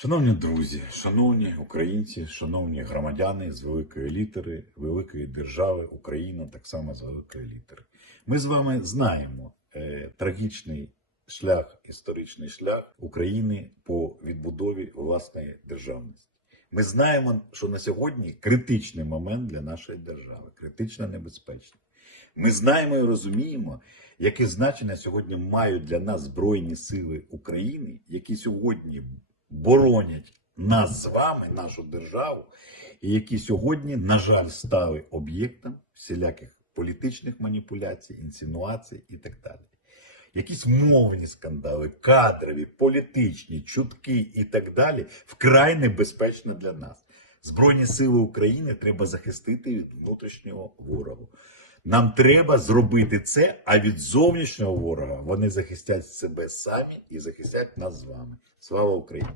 Шановні друзі, шановні українці, шановні громадяни з великої літери, великої держави Україна, так само з великої літери. Ми з вами знаємо е, трагічний шлях, історичний шлях України по відбудові власної державності. Ми знаємо, що на сьогодні критичний момент для нашої держави, критично небезпечний. Ми знаємо і розуміємо, яке значення сьогодні мають для нас Збройні Сили України, які сьогодні боронять нас з вами, нашу державу, і які сьогодні, на жаль, стали об'єктом всіляких політичних маніпуляцій, інсинуацій і так далі. Якісь мовні скандали, кадрові, політичні, чутки і так далі вкрай небезпечно для нас. Збройні сили України треба захистити від внутрішнього ворогу. Нам треба зробити це, а від зовнішнього ворога вони захистять себе самі і захистять нас з вами. Слава Україні!